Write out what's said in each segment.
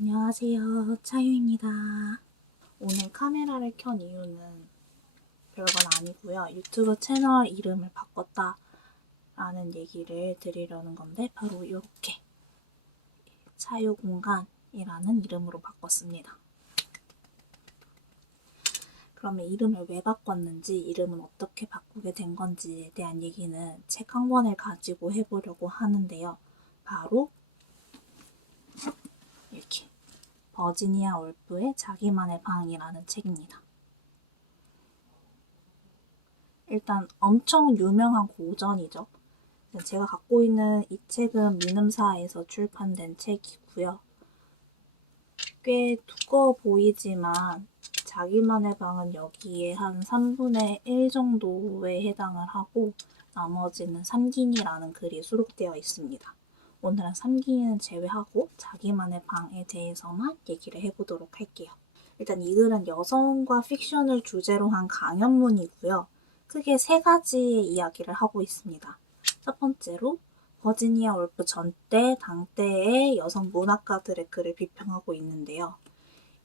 안녕하세요. 차유입니다. 오늘 카메라를 켠 이유는 별건 아니고요. 유튜브 채널 이름을 바꿨다 라는 얘기를 드리려는 건데 바로 이렇게 차유공간이라는 이름으로 바꿨습니다. 그러면 이름을 왜 바꿨는지, 이름은 어떻게 바꾸게 된 건지에 대한 얘기는 책 한 권을 가지고 해보려고 하는데요. 바로 이렇게 버지니아 울프의 자기만의 방이라는 책입니다. 일단 엄청 유명한 고전이죠. 제가 갖고 있는 이 책은 민음사에서 출판된 책이고요. 꽤 두꺼워 보이지만 자기만의 방은 여기에 한 3분의 1 정도에 해당을 하고 나머지는 삼기니라는 글이 수록되어 있습니다. 오늘은 삼기니는 제외하고 자기만의 방에 대해서만 얘기를 해보도록 할게요. 일단 이 글은 여성과 픽션을 주제로 한 강연문이고요. 크게 3가지의 이야기를 하고 있습니다. 첫 번째로 버지니아 울프 전때 당대의 여성 문학가들의 글을 비평하고 있는데요.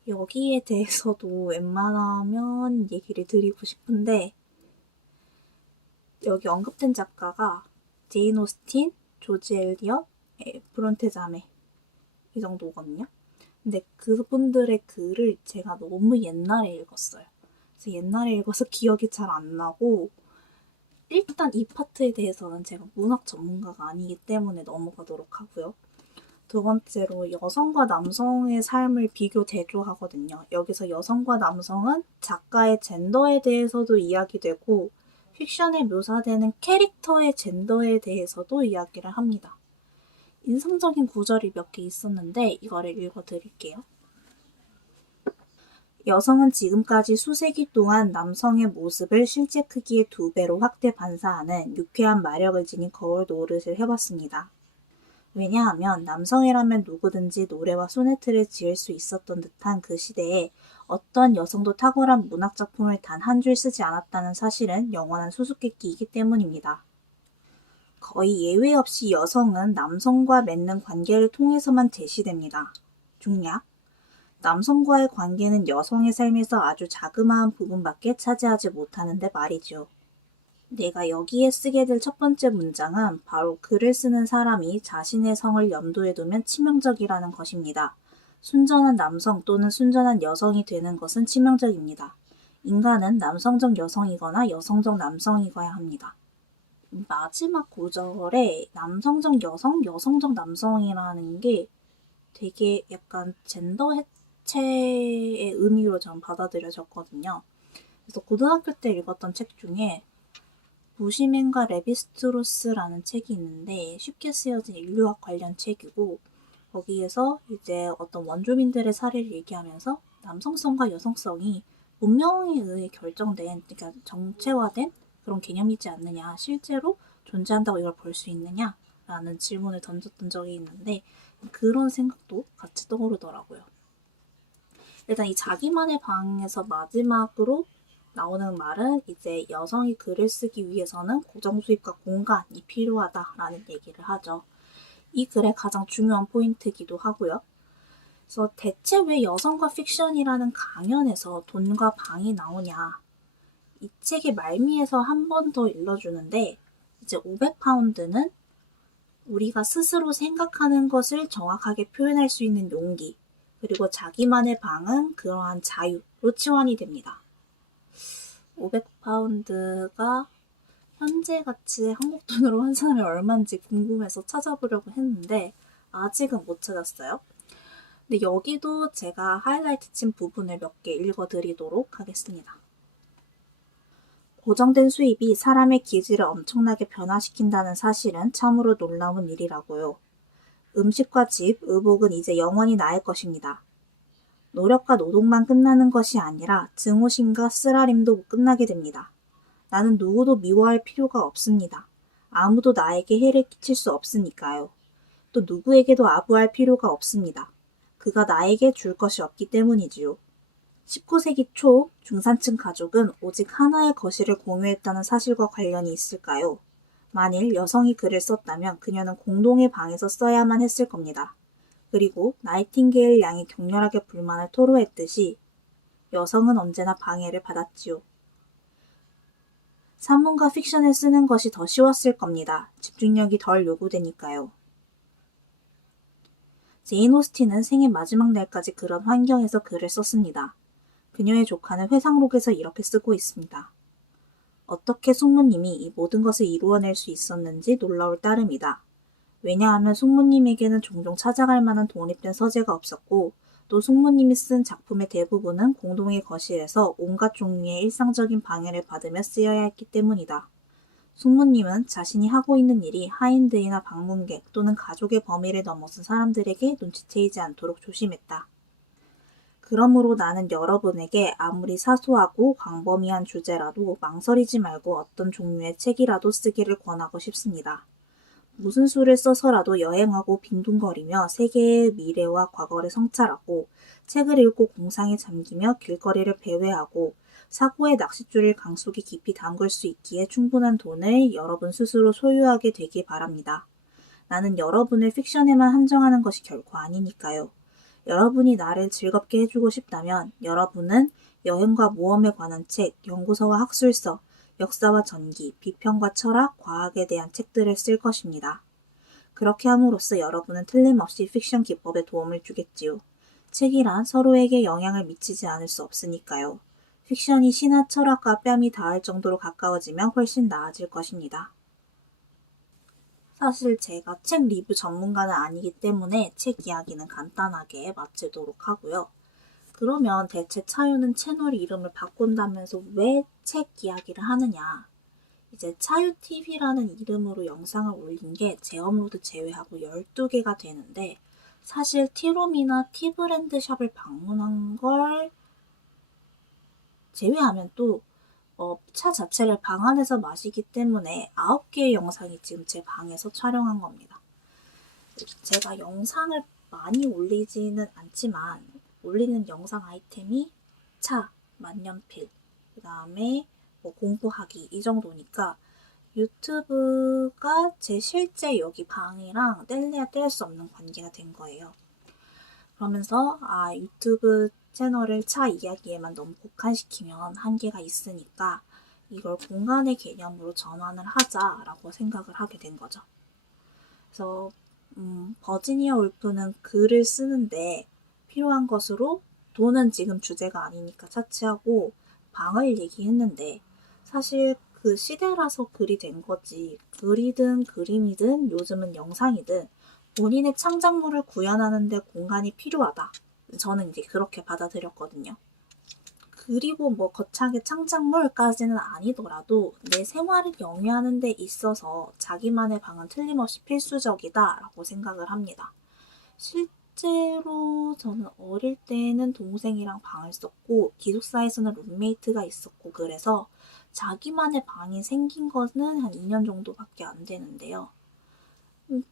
여기에 대해서도 웬만하면 얘기를 드리고 싶은데 여기 언급된 작가가 제인 오스틴, 조지 엘리엇, 브론테 자매 이 정도거든요. 근데 그분들의 글을 제가 너무 옛날에 읽었어요. 그래서 옛날에 읽어서 기억이 잘 안 나고 일단 이 파트에 대해서는 제가 문학 전문가가 아니기 때문에 넘어가도록 하고요. 두 번째로 여성과 남성의 삶을 비교 대조하거든요. 여기서 여성과 남성은 작가의 젠더에 대해서도 이야기되고 픽션에 묘사되는 캐릭터의 젠더에 대해서도 이야기를 합니다. 인상적인 구절이 몇 개 있었는데 이거를 읽어드릴게요. 여성은 지금까지 수세기 동안 남성의 모습을 실제 크기의 2배로 확대 반사하는 유쾌한 마력을 지닌 거울 노릇을 해봤습니다. 왜냐하면 남성이라면 누구든지 노래와 소네트를 지을 수 있었던 듯한 그 시대에 어떤 여성도 탁월한 문학작품을 단 한 줄 쓰지 않았다는 사실은 영원한 수수께끼이기 때문입니다. 거의 예외 없이 여성은 남성과 맺는 관계를 통해서만 제시됩니다. 중략. 남성과의 관계는 여성의 삶에서 아주 자그마한 부분밖에 차지하지 못하는데 말이죠. 내가 여기에 쓰게 될 첫 번째 문장은 바로 글을 쓰는 사람이 자신의 성을 염두에 두면 치명적이라는 것입니다. 순전한 남성 또는 순전한 여성이 되는 것은 치명적입니다. 인간은 남성적 여성이거나 여성적 남성이어야 합니다. 마지막 구절에 남성적 여성, 여성적 남성이라는 게 되게 약간 젠더 해체의 의미로 전 받아들여졌거든요. 그래서 고등학교 때 읽었던 책 중에 부시맨과 레비스트로스라는 책이 있는데 쉽게 쓰여진 인류학 관련 책이고 거기에서 이제 어떤 원주민들의 사례를 얘기하면서 남성성과 여성성이 문명에 의해 결정된, 그러니까 정체화된 그런 개념이지 않느냐, 실제로 존재한다고 이걸 볼 수 있느냐 라는 질문을 던졌던 적이 있는데 그런 생각도 같이 떠오르더라고요. 일단 이 자기만의 방에서 마지막으로 나오는 말은 이제 여성이 글을 쓰기 위해서는 고정 수입과 공간이 필요하다라는 얘기를 하죠. 이 글의 가장 중요한 포인트이기도 하고요. 그래서 대체 왜 여성과 픽션이라는 강연에서 돈과 방이 나오냐. 이 책의 말미에서 한 번 더 일러주는데 이제 500파운드는 우리가 스스로 생각하는 것을 정확하게 표현할 수 있는 용기, 그리고 자기만의 방은 그러한 자유로 치환이 됩니다. 500파운드가 현재 가치 한국 돈으로 환산하면 얼마인지 궁금해서 찾아보려고 했는데 아직은 못 찾았어요. 근데 여기도 제가 하이라이트 친 부분을 몇 개 읽어드리도록 하겠습니다. 고정된 수입이 사람의 기질을 엄청나게 변화시킨다는 사실은 참으로 놀라운 일이라고요. 음식과 집, 의복은 이제 영원히 나의 것입니다. 노력과 노동만 끝나는 것이 아니라 증오심과 쓰라림도 끝나게 됩니다. 나는 누구도 미워할 필요가 없습니다. 아무도 나에게 해를 끼칠 수 없으니까요. 또 누구에게도 아부할 필요가 없습니다. 그가 나에게 줄 것이 없기 때문이지요. 19세기 초 중산층 가족은 오직 하나의 거실을 공유했다는 사실과 관련이 있을까요? 만일 여성이 글을 썼다면 그녀는 공동의 방에서 써야만 했을 겁니다. 그리고 나이팅게일 양이 격렬하게 불만을 토로했듯이 여성은 언제나 방해를 받았지요. 산문과 픽션을 쓰는 것이 더 쉬웠을 겁니다. 집중력이 덜 요구되니까요. 제인 오스틴은 생애 마지막 날까지 그런 환경에서 글을 썼습니다. 그녀의 조카는 회상록에서 이렇게 쓰고 있습니다. 어떻게 숙모님이 이 모든 것을 이루어낼 수 있었는지 놀라울 따름이다. 왜냐하면 숙모님에게는 종종 찾아갈 만한 독립된 서재가 없었고 또 숙모님이 쓴 작품의 대부분은 공동의 거실에서 온갖 종류의 일상적인 방해를 받으며 쓰여야 했기 때문이다. 숙모님은 자신이 하고 있는 일이 하인들이나 방문객 또는 가족의 범위를 넘어선 사람들에게 눈치채이지 않도록 조심했다. 그러므로 나는 여러분에게 아무리 사소하고 광범위한 주제라도 망설이지 말고 어떤 종류의 책이라도 쓰기를 권하고 싶습니다. 무슨 수를 써서라도 여행하고 빈둥거리며 세계의 미래와 과거를 성찰하고 책을 읽고 공상에 잠기며 길거리를 배회하고 사고의 낚싯줄을 강속에 깊이 담글 수 있기에 충분한 돈을 여러분 스스로 소유하게 되길 바랍니다. 나는 여러분을 픽션에만 한정하는 것이 결코 아니니까요. 여러분이 나를 즐겁게 해주고 싶다면 여러분은 여행과 모험에 관한 책, 연구서와 학술서, 역사와 전기, 비평과 철학, 과학에 대한 책들을 쓸 것입니다. 그렇게 함으로써 여러분은 틀림없이 픽션 기법에 도움을 주겠지요. 책이란 서로에게 영향을 미치지 않을 수 없으니까요. 픽션이 신화 철학과 뺨이 닿을 정도로 가까워지면 훨씬 나아질 것입니다. 사실 제가 책 리뷰 전문가는 아니기 때문에 책 이야기는 간단하게 마치도록 하고요. 그러면 대체 차유는 채널 이름을 바꾼다면서 왜 책 이야기를 하느냐? 이제 차유TV라는 이름으로 영상을 올린 게 제 업로드 제외하고 12개가 되는데 사실 티룸이나 티브랜드샵을 방문한 걸 제외하면 또 차 자체를 방 안에서 마시기 때문에 9개의 영상이 지금 제 방에서 촬영한 겁니다. 제가 영상을 많이 올리지는 않지만 올리는 영상 아이템이 차, 만년필, 그 다음에 공부하기 이 정도니까 유튜브가 제 실제 여기 방이랑 뗄래야 뗄 수 없는 관계가 된 거예요. 그러면서 유튜브 채널을 차 이야기에만 너무 국한시키면 한계가 있으니까 이걸 공간의 개념으로 전환을 하자라고 생각을 하게 된 거죠. 그래서 버지니아 울프는 글을 쓰는데 필요한 것으로 돈은 지금 주제가 아니니까 차치하고 방을 얘기했는데 사실 그 시대라서 글이 된 거지 글이든 그림이든 요즘은 영상이든 본인의 창작물을 구현하는 데 공간이 필요하다. 저는 이제 그렇게 받아들였거든요. 그리고 거창하게 창작물까지는 아니더라도 내 생활을 영위하는 데 있어서 자기만의 방은 틀림없이 필수적이다 라고 생각을 합니다. 실제로 저는 어릴 때는 동생이랑 방을 썼고 기숙사에서는 룸메이트가 있었고 그래서 자기만의 방이 생긴 거는 한 2년 정도밖에 안 되는데요.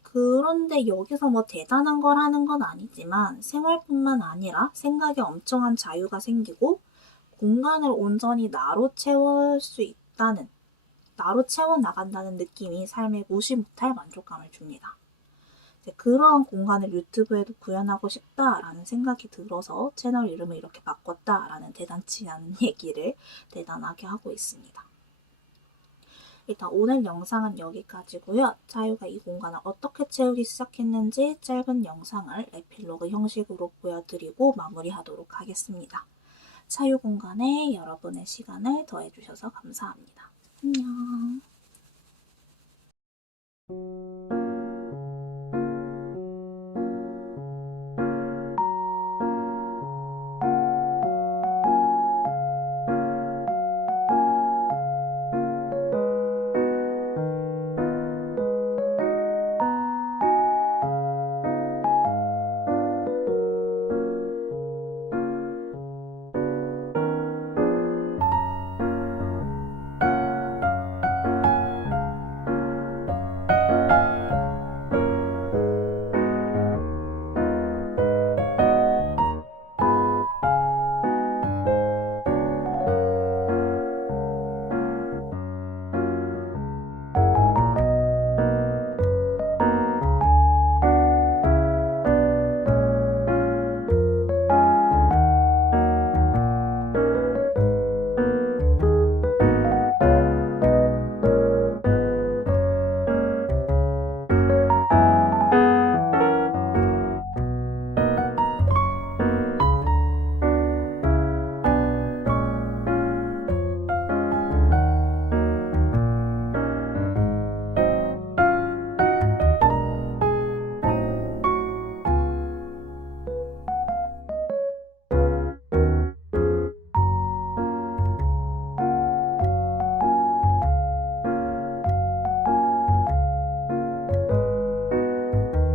그런데 여기서 대단한 걸 하는 건 아니지만 생활뿐만 아니라 생각에 엄청난 자유가 생기고 공간을 온전히 나로 채워나간다는 느낌이 삶에 무시 못할 만족감을 줍니다. 그러한 공간을 유튜브에도 구현하고 싶다라는 생각이 들어서 채널 이름을 이렇게 바꿨다라는 대단치 않은 얘기를 대단하게 하고 있습니다. 일단 오늘 영상은 여기까지고요. 차유가 이 공간을 어떻게 채우기 시작했는지 짧은 영상을 에필로그 형식으로 보여드리고 마무리하도록 하겠습니다. 차유 공간에 여러분의 시간을 더해주셔서 감사합니다. 안녕.